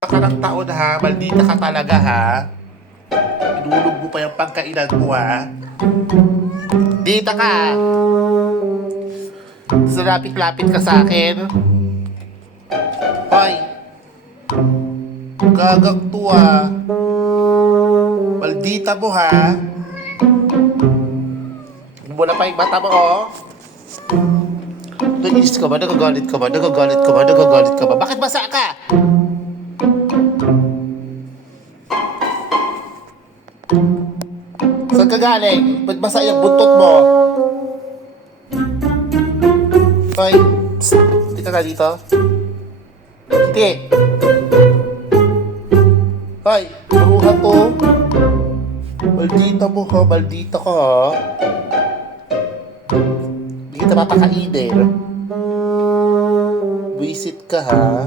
Ka ng taon ha, maldita ka talaga ha. Inulog mo pa yung pagkainan mo ha. Dita ka. Lapit-lapit ka sa akin. Hoy. Gagang to ha. Maldita mo ha. Mula pa yung mata mo oh. Nainis ka ba? Nagagalit ka ba? Nagagalit ka ba? Nagagalit ka ba? Bakit basa ka? Saan ka galing? Ba't basa yung buntot mo? Hoy, psst, dito ka dito. Hindi. Hoy, maruha to. Maldita mo ha, maldita ka ha. Hindi kita papakainin. Buisit ka ha.